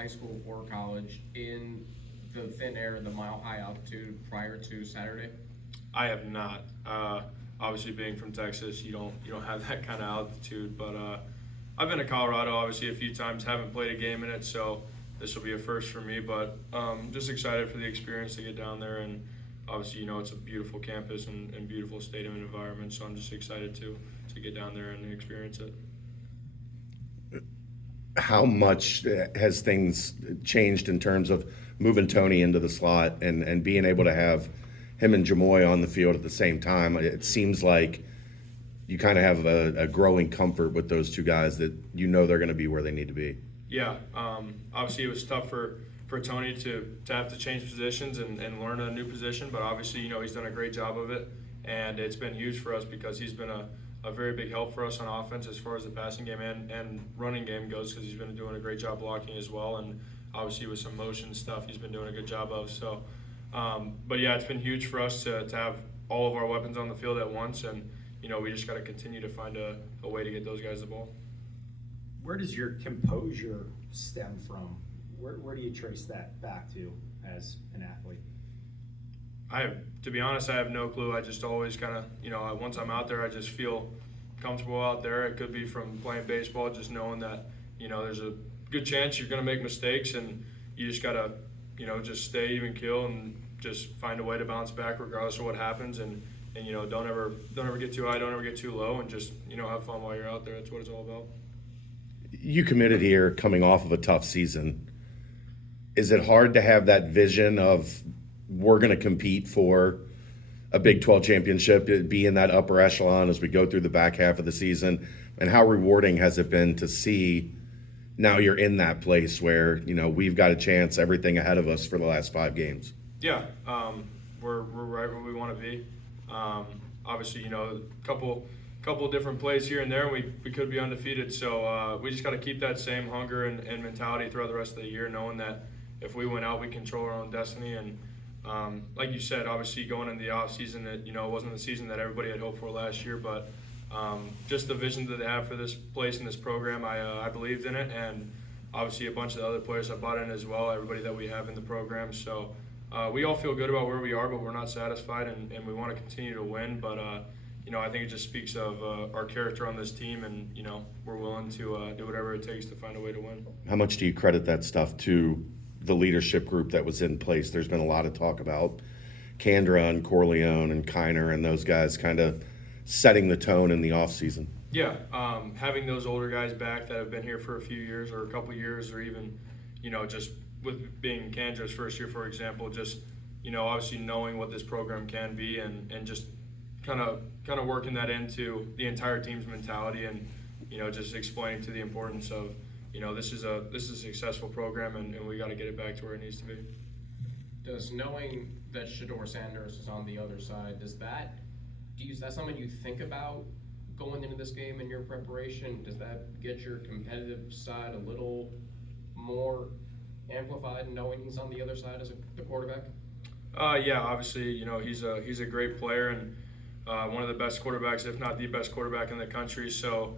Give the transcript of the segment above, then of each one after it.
high school or college in the thin air, the mile high altitude prior to Saturday? I have not. Obviously, being from Texas, you don't have that kind of altitude. But I've been to Colorado obviously a few times. Haven't played a game in it, so this will be a first for me. But just excited for the experience to get down there, and obviously it's a beautiful campus and beautiful stadium and environment. So I'm just excited to get down there and experience it. How much has things changed in terms of moving Tony into the slot and being able to have him and Jamoy on the field at the same time? It seems like you kind of have a growing comfort with those two guys that they're going to be where they need to be. Yeah, obviously it was tough for Tony to have to change positions and learn a new position, but obviously he's done a great job of it, and it's been huge for us because he's been a very big help for us on offense as far as the passing game and running game goes, because he's been doing a great job blocking as well, and obviously with some motion stuff he's been doing a good job of. So, but yeah, it's been huge for us to have all of our weapons on the field at once, and we just got to continue to find a way to get those guys the ball. Where does your composure stem from? Where do you trace that back to as an athlete? To be honest, I have no clue. I just always kind of, once I'm out there, I just feel comfortable out there. It could be from playing baseball, just knowing that, there's a good chance you're going to make mistakes, and you just got to, just stay even keel and just find a way to bounce back regardless of what happens. And don't ever get too high, don't ever get too low, and just, have fun while you're out there. That's what it's all about. You committed here coming off of a tough season. Is it hard to have that vision of we're going to compete for a Big 12 championship, be in that upper echelon as we go through the back half of the season? And how rewarding has it been to see now you're in that place where, we've got a chance, everything ahead of us for the last 5 games? Yeah, we're right where we want to be. Obviously, a couple of different plays here and there, and we could be undefeated. So we just got to keep that same hunger and mentality throughout the rest of the year, knowing that if we win out, we control our own destiny. And like you said, obviously going into the off season, that it wasn't the season that everybody had hoped for last year, but just the vision that they have for this place and this program, I believed in it, and obviously a bunch of the other players have bought in as well. Everybody that we have in the program, so we all feel good about where we are, but we're not satisfied, and we want to continue to win. But I think it just speaks of our character on this team, and we're willing to do whatever it takes to find a way to win. How much do you credit that stuff to the leadership group that was in place? There's been a lot of talk about Kandra and Corleone and Kiner and those guys kind of setting the tone in the offseason. Yeah, having those older guys back that have been here for a few years or a couple years, or even, just with being Kandra's first year, for example, just, obviously knowing what this program can be, and just kind of working that into the entire team's mentality, and, just explaining to the importance of, this is a successful program, and we got to get it back to where it needs to be. Does knowing that Shedeur Sanders is on the other side, is that something you think about going into this game in your preparation? Does that get your competitive side a little more amplified, knowing he's on the other side as the quarterback? Yeah, obviously, he's a great player, and one of the best quarterbacks, if not the best quarterback in the country. So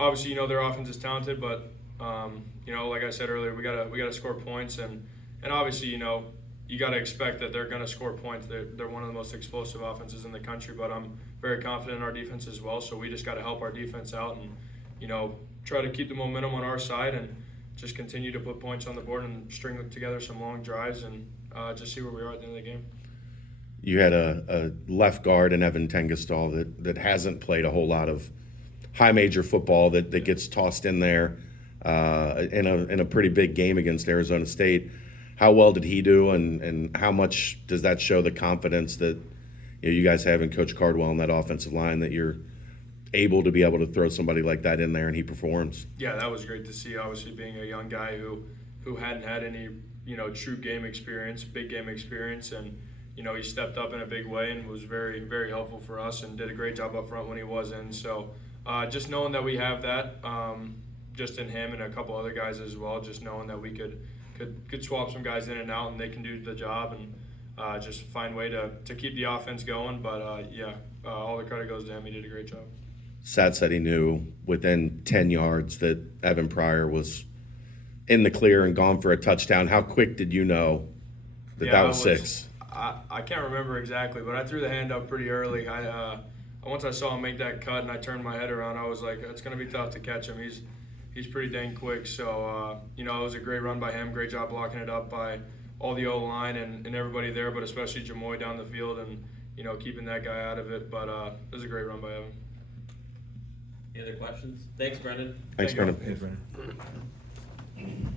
obviously, their offense is talented, but like I said earlier, we gotta score points, and obviously, you got to expect that they're going to score points. They're one of the most explosive offenses in the country, but I'm very confident in our defense as well. So we just got to help our defense out and, try to keep the momentum on our side, and just continue to put points on the board and string together some long drives, and just see where we are at the end of the game. You had a left guard in Evan Tengestal that hasn't played a whole lot of high major football, that gets tossed in there in a pretty big game against Arizona State. How well did he do, and how much does that show the confidence that you guys have in Coach Cardwell on that offensive line, that you're able to throw somebody like that in there and he performs? Yeah, that was great to see. Obviously, being a young guy who hadn't had any true game experience, big game experience, and he stepped up in a big way and was very, very helpful for us, and did a great job up front when he was in. So just knowing that we have that, just in him and a couple other guys as well, just knowing that we could swap some guys in and out, and they can do the job, and just find a way to keep the offense going. But all the credit goes to him. He did a great job. Sat said he knew within 10 yards that Evan Pryor was in the clear and gone for a touchdown. How quick did you know that that was 6? I can't remember exactly, but I threw the hand up pretty early. Once I saw him make that cut and I turned my head around, I was like, it's going to be tough to catch him. He's pretty dang quick. So, it was a great run by him. Great job blocking it up by all the O-line and everybody there, but especially Jamoy down the field and, keeping that guy out of it. But it was a great run by Evan. Any other questions? Thanks, Brendan. Thanks, Thank you. Brendan. Hey, Brennan.